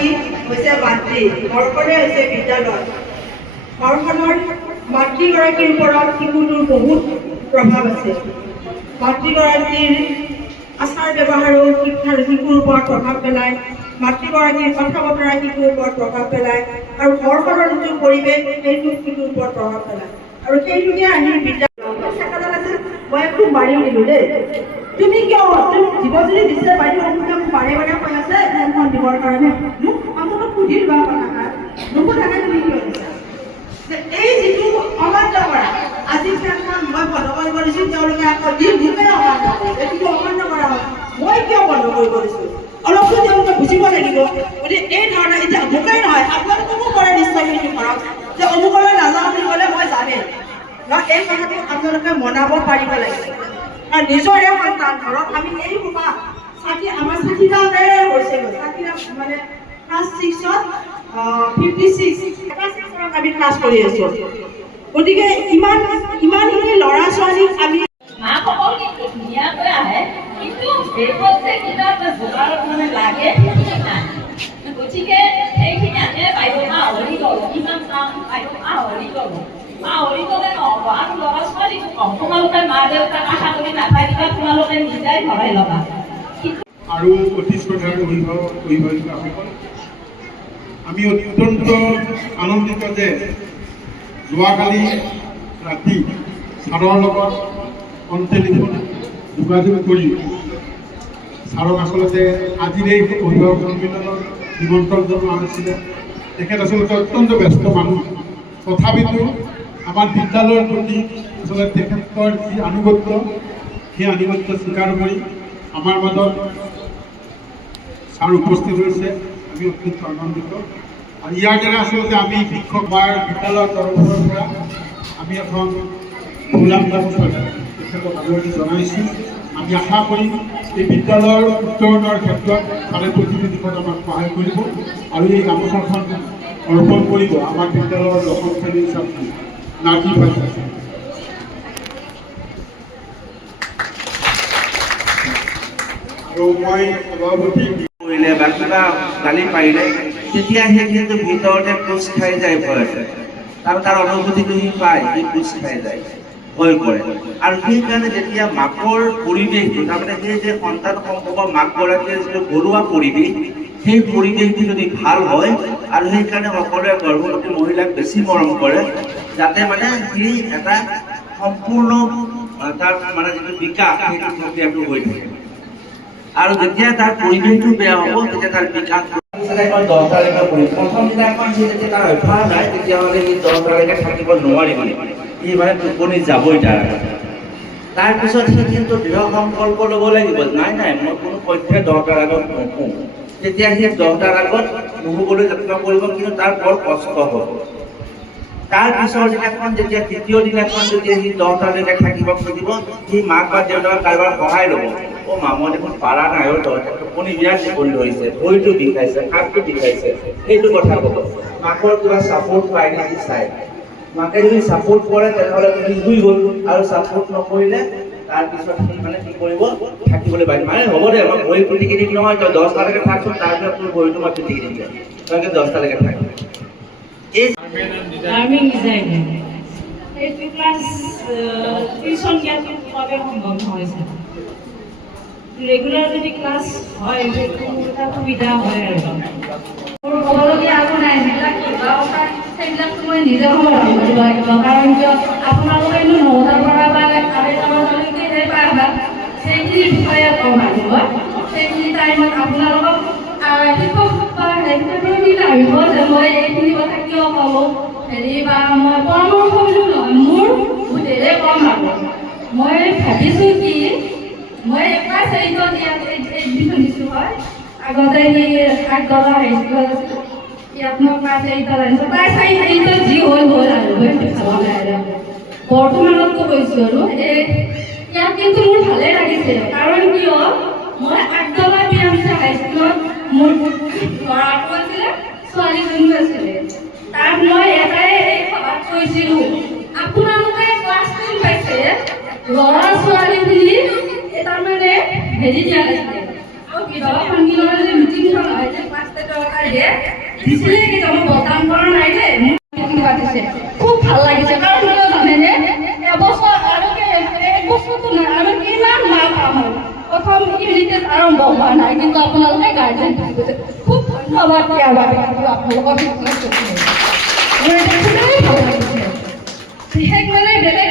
গৰাকী হৈছে মাতৃ, ঘৰখনে হৈছে বিদ্যালয়। ঘৰখনৰ মাতৃগৰাকীৰ ওপৰত শিশুটোৰ বহুত প্ৰভাৱ আছে। মাতৃগৰাকীৰ আচাৰ ব্যৱহাৰো শিশুৰ ওপৰত প্ৰভাৱ পেলায়, মাতৃগৰাকীৰ কথা বতৰা শিশুৰ ওপৰত প্ৰভাৱ পেলায়, আৰু ঘৰখনৰ যিটো পৰিৱেশ সেইটো শিশুৰ ওপৰত প্ৰভাৱ পেলায়। আৰু সেইটোকে আহি বিদ্যালয় আছে, মই খুব মাৰি দিলোঁ দেই, তুমি কিয় দিব যদি দিছে বাইদেউ মোক বাৰে বাৰে কৈ আছে এখন দিবৰ কাৰণে, মোক অন্তত সুধি লোৱা কথাষাৰ নুসুধাকে তুমি কিয় দিছা? এই যিটো অমান্য কৰা, আজি খেলখন মই বন্ধ কৰিব দিছোঁ, তেওঁলোকে আকৌ দিনটোকে অমান্য কৰিছে, এইটো অমান্য কৰা হয়, মই কিয় বন্ধ কৰিব দিছোঁ? অলপতো তেওঁলোকে বুজিব লাগিব। গতিকে এই ধৰণে এতিয়া অমুকেই নহয়, আপোনালোককো কৰে নিশ্চয় সেইটো কৰক যে অমুকলৈ নাযাওঁ বুলি ক'লে মই যামেই ন, এই কথাটো আপোনালোকে মনাব পাৰিব লাগিব। আৰু নিজৰে সন্তান ঘৰত আমি এই সোপা আমাৰ 60টাকে হৈছেগৈ, 60টা মানে ক্লাছ 6ত 56 আমি ক্লাছ কৰি আছোঁ। গতিকে ইমানখিনি ল'ৰা ছোৱালীক আমি মাকসকল কিন্তু ধুনীয়াকৈ আহে, কিন্তু বেগত যে কিবা এটা যোগাৰ মানে লাগে গতিকে সেইখিনি আনে বাইদেউ আহৰি ল'লোঁ, কিমান কাম বাইদেউ আহৰি ল'লোঁ, আহৰি ল'লে নহ'ব। আৰু ল'ৰা ছোৱালীকো কম, তোমালোকে মা দেউতাক আশা কৰি নাথাকিবা, তোমালোকে নিজেই ভৰাই ল'বা। আৰু অতি শ্ৰদ্ধাৰ অভিভাৱকসকল, আমি অত্যন্ত আনন্দিত যে যোৱাকালি ৰাতি ছাৰৰ লগত টেলিফোন যোগাযোগ কৰি ছাৰক আচলতে আজিৰ এই অভিভাৱক সন্মিলনৰ নিমন্ত্ৰণ জনোৱা হৈছিলে। তেখেত আচলতে অত্যন্ত ব্যস্ত মানুহ, তথাপিতো আমাৰ বিদ্যালয়ৰ প্ৰতি আচলতে তেখেতৰ যি আনুগত্য, সেই আনুগত্য স্বীকাৰ কৰি আমাৰ মাজত ছাৰ উপস্থিত হৈছে, আমি অত্যন্ত আনন্দিত। আৰু ইয়াৰ দ্বাৰা আচলতে আমি শিক্ষক বা বিদ্যালয়ৰ তৰফৰ পৰা আমি এখন গোলাম তেখেতক আদৰণি জনাইছোঁ। আমি আশা কৰিম এই বিদ্যালয়ৰ উত্তৰণৰ ক্ষেত্ৰত ছাৰে প্ৰতিটো দিশত আমাক সহায় কৰিব আৰু এই গামোচাখন অৰ্পণ কৰিব আমাৰ বিদ্যালয়ৰ 10ম শ্ৰেণীৰ ছাত্ৰী নাৰ্জী ভাষা। আৰু মই সভাপতি কৰিলে বা কিবা গালি পাৰিলে তেতিয়া সি কিন্তু ভিতৰতে কোচ খাই যায় ভয়তে, তাৰ অনুভূতিটো সি পায়, সি কোচ খাই যায়, ভয় কৰে। আৰু সেইকাৰণে যেতিয়া মাকৰ পৰিৱেশটো, তাৰমানে সেই যে সন্তান সম্ভৱ মাকগৰাকীৰ যিটো ঘৰুৱা পৰিৱেশ, সেই পৰিৱেশটো যদি ভাল হয়, আৰু সেইকাৰণে সকলোৱে গৰ্ভৱতী মহিলাক বেছি মৰম কৰে, যাতে মানে সি এটা সম্পূৰ্ণ তাৰ মানে যিটো বিকাশ সেইটো প্ৰক্ৰিয়াটো হৈ থাকে। আৰু যেতিয়া তাৰ পৰিৱেশটো বেয়া হ'ব, তেতিয়া তাৰ বিকাশ 10টালৈকে পঢ়িম। প্ৰথম দিনাখন সি যেতিয়া তাৰ অভ্যাস নাই, তেতিয়াহ'লে সি 10টালৈকে থাকিব নোৱাৰিব, সি মানে টোপনি যাবই তাৰপিছত সি কিন্তু দৃঢ় সংকল্প ল'ব লাগিব, নাই মই কোনো পক্ষে 10টাৰ আগত নুশুও। তেতিয়া সি 10টাৰ আগত নুশুবলৈ যত্ন কৰিব, কিন্তু তাৰ বৰ কষ্ট হ'ব। তাৰ পিছৰ দিনাখন যেতিয়া দ্বিতীয় দিনাখন যেতিয়া সি 10টালৈকে থাকিব খুজিব, সি মাক বা দেউতাক কাৰোবাৰ সহায় ল'ব। মা মই দেখোন পাৰা নাই, টোপনি বিৰাট টোপনি ধৰিছে, ভৰিটো বিষাইছে, হাতটো বিষাইছে, সেইটো কথা ক'ব। মাকৰ কিবা ছাপোৰ্ট পায় নেকি চাই, মাকে যদি ছাপোৰ্ট কৰে তেনেহ'লে তুমি শুই গ'ল, আৰু ছাপোৰ্ট নকৰিলে তাৰপিছত সি মানে কি কৰিব, থাকিবলৈ পায় মানে হ'ব দে মই ভৰি পিটিকি দিম নহয়, তই 10টালৈকে থাকচোন, তাৰপিছত তোৰ ভৰিটো মই পিটিকি দিম, তই 10টালৈকে থাক। লাৰ্নিং ডিজাইনিং এইটো ক্লাছ টিউশ্যন দিয়াটো বাবে সম্ভৱ হৈছে। ৰেগুলাৰ যদি ক্লাছ হয় সেইটো এটা সুবিধা হয়। আৰু মোৰ ক'বলগীয়া একো নাই, যিবিলাক সেইবিলাকতো মই নিজে খবৰ ৰাখিব লাগিব, কাৰণ কিয় আপোনালোকে এনেও 9টাৰ পৰা বা 8টালৈকে পাবা, সেইখিনিৰ বিষয়ে কম আৰু মই সেইখিনি টাইমত আপোনালোকক শিক্ষক বা দিলে আহিব যে মই এইখিনি কথা কিয় ক'লোঁ বা মই পৰামৰ্শ বুলিও নহয়, মোৰ বুদ্ধিৰে কম আৰু মই ভাবিছোঁ কি মই ক্লাছ 8ত এডমিশ্যন দিছোঁ হয়, আগতে সেই আগদলা হাইস্কুলত ইয়াত মই ক্লাছ 8ত আনিছোঁ, ক্লাছ 8ত যি হ'ল আৰু বৰ্তমানততো কৈছোঁ আৰু ইয়াত কিন্তু মোৰ ভালে লাগিছে, কাৰণ কিয় মই আগদলা বিয়ামচা হাইস্কুলত মোৰ ল'ৰাটো আছিলে, ছোৱালীজনীও আছিলে, তাক মই এটাই সভাত কৈছিলোঁ, আপোনালোকে ক্লাছ 10 পাইছে, ল'ৰা ছোৱালী বুলি তাৰমানে হেৰি দিয়া নাছিলে, বিবাহ সন্মিলনৰ যে মিটিংখন হয় যে ক্লাছ 10ৰ দিয়ে দিছিলে কিন্তু মই বদনাম কৰা নাই দেই মোক পাতিছে খুব ভাল লাগিছে কাৰণ কিয় জানেনে এবছৰ আৰু এক বছৰটো নাই আৰু কিমান মাহ পাম আৰু প্ৰথম ইউনিটেজ আৰম্ভ হোৱা নাই কিন্তু আপোনালোকে গাৰ্জেন দিছে খুব ধন্যবাদ দিয়াৰ বাবে আপোনালোকক মোৰ এইটো খুবেই ভাল লাগিছে বিশেষ মানে বেলেগ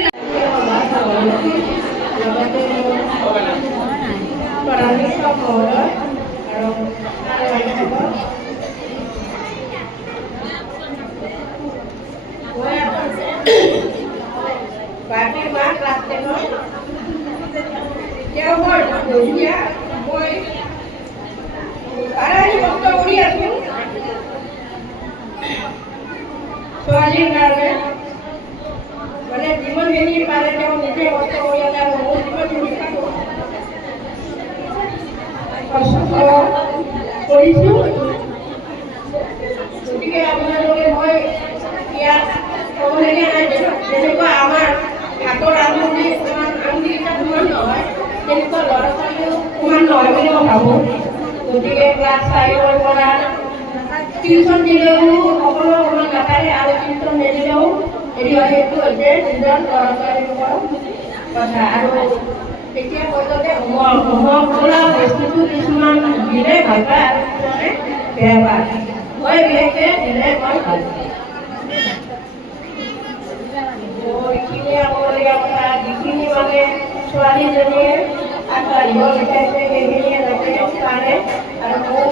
ছোৱালীৰ কাৰণে মানে যিমানখিনি পাৰে তেওঁ নিজে কষ্ট কৰি আছে আৰু মোৰ যিমানখিনি কষ্ট কৰিছোঁ গতিকে আপোনালোকে মই ইয়াত ক'বলগীয়া নাই যেনেকুৱা আমাৰ হাতৰ আঙুলি আঙুলিকেইটা সমান নহয় তেনেকুৱা ল'ৰা ছোৱালীও সমান নহয় বুলি মই ভাবোঁ গতিকে ক্লাছ 5ৰ পৰা টিউশ্যন দিলেও সকলো সমান নাপায় আৰু টিউশ্যন নিদিলেও সেইটো হৈছে নিজৰ ল'ৰা ছোৱালীবোৰৰ কথা আৰু এতিয়া পৰ্যন্ত হোমৱৰ্ক বোলা বস্তুটো কিছুমান দিলে ভাল পায় আৰু কিছুমানে বেয়া পায় মই বিশেষকৈ দিলে মই ভাল পাওঁ এইখিনিয়ে ক'বলগীয়া কথা যিখিনি মানে ছোৱালীজনীয়ে আগবাঢ়িব বিচাৰিছে সেইখিনিয়ে যাতে পাৰে আৰু ময়ো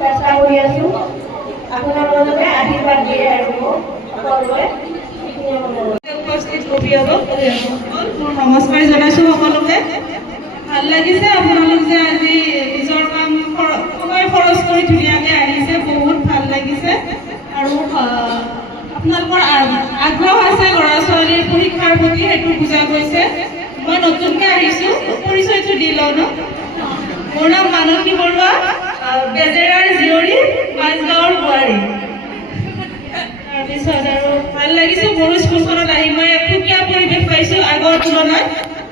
চেষ্টা কৰি আছোঁ আপোনালোকে আশীৰ্বাদ দিয়ে আৰু মোক সকলোৱে উপস্থিত অভিভাৱক মোৰ নমস্কাৰ জনাইছোঁ সকলোকে ভাল লাগিছে আপোনালোক যে আজি নিজৰ কাম সময় খৰচ কৰি ধুনীয়াকৈ আহিছে বহুত ভাল লাগিছে আৰু আপোনালোকৰ আগ্ৰহ আছে ল'ৰা ছোৱালীৰ পৰীক্ষাৰ প্ৰতি সেইটো বুজা গৈছে মই নতুনকৈ আহিছোঁ পৰিচয়টো দি লওঁ ন মোৰ নাম মানসী বৰুৱা বেজেৰাৰ জীয়ৰী মাজগাঁৱৰ বোৱাৰী তাৰপিছত আৰু ভাল লাগিছে মোৰো স্কুলখনত আহি মই সুকীয়া পৰিৱেশ পাইছোঁ আগৰ তুলনাত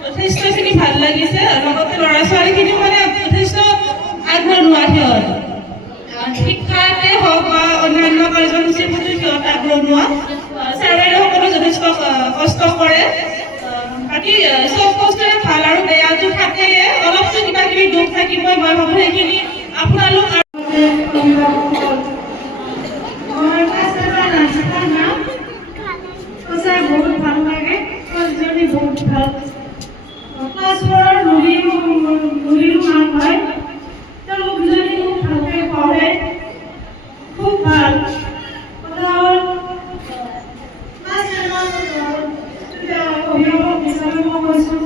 যথেষ্টখিনি ভাল লাগিছে লগতে ল'ৰা ছোৱালীখিনিও মানে যথেষ্ট আগৰণুৱা সিহঁত শিক্ষাতে হওক বা অন্যান্য কাৰ্যসূচীৰ প্ৰতি সিহঁত আগৰণুৱা ছাৰ বাইদেউসকলে যথেষ্ট কষ্ট কৰে বাকী চব বস্তুৰে ভাল আৰু বেয়াটো থাকেই অলপতো কিবা কিবি দুখ থাকিবই মই ভাবোঁ সেইখিনি আপোনালোক বহুত ভাল লাগে ছোৱালীজনী বহুত ভাল ক্লাছ 4ৰ নুৰিও মান হয় তেওঁলোক দুজনী খুব ভালকৈ পঢ়ে খুব ভাল কথা হ'ল ক্লাছ 10ৰ অভিভাৱক হিচাপে মই কৈছোঁ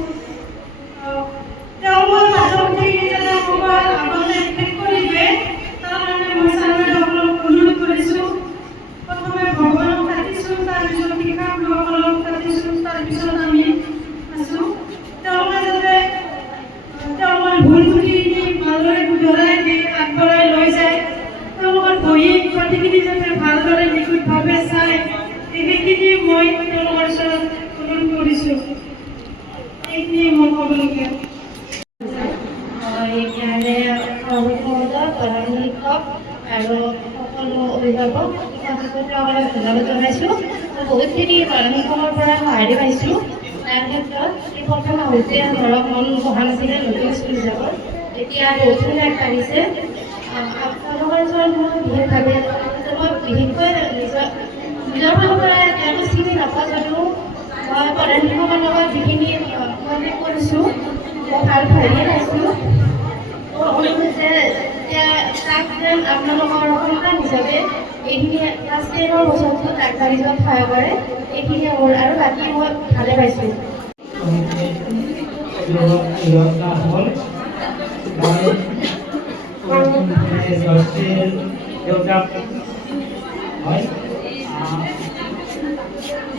তেওঁলোকৰ ছাত্ৰ-ছাত্ৰীকেইজনে ক'ৰবাত আগতে শেষ কৰি দিয়ে তাৰ কাৰণে মই ছাৰ-বাইদেউসকলক অনুৰোধ কৰিছোঁ প্ৰথমে ভগৱানক কাটিছোঁ তাৰপিছত শিক্ষকসকলক কাটিছোঁ তাৰপিছত আমি আছোঁ তেওঁলোকে যাতে তেওঁলোকৰ ভুল বুদ্ধিখিনি ভালদৰে শুধৰাই দি আগবঢ়াই লৈ যায় তেওঁলোকৰ বহি প্ৰতিখিনি যাতে ভালদৰে নিখুঁতভাৱে চায় সেইখিনি মই তেওঁলোকৰ ওচৰত অনুৰোধ কৰিছোঁ এইখিনি মই ক'বলগীয়া ইয়াৰে অভিভাৱক প্ৰধান শিক্ষক আৰু সকলো অভিভাৱক শিক্ষক-শিক্ষয়িত্ৰীসকলক ধন্যবাদ জনাইছোঁ বহুতখিনি প্ৰধান শিক্ষকৰ পৰা সঁহাৰি পাইছোঁ তাৰ ক্ষেত্ৰত এই প্ৰথম আহোঁতে ধৰক মন বহা নাছিলে নতুন স্কুল হিচাপত এতিয়া বহুতখিনি আগবাঢ়িছে আপোনালোকৰ ওচৰত মই বিশেষভাৱে মই বিশেষকৈ নিজৰ ফালৰ পৰা তেওঁলোক চিনি নাপাওঁ যদিও মই প্ৰধান শিক্ষকৰ লগত যিখিনি মই কৰিছোঁ মই ভাল ভালেই পাইছোঁ অনুৰোধ যে এতিয়া তাক যেন আপোনালোকৰ সন্তান হিচাপে এইখিনি ক্লাছ 10ৰ বছৰটোত আগবাঢ়ি যোৱাত সহায় কৰে এইখিনিয়ে মোৰ আৰু বাকী মই ভালে পাইছোঁ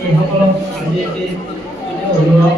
এইসকলক আজি অভিভাৱক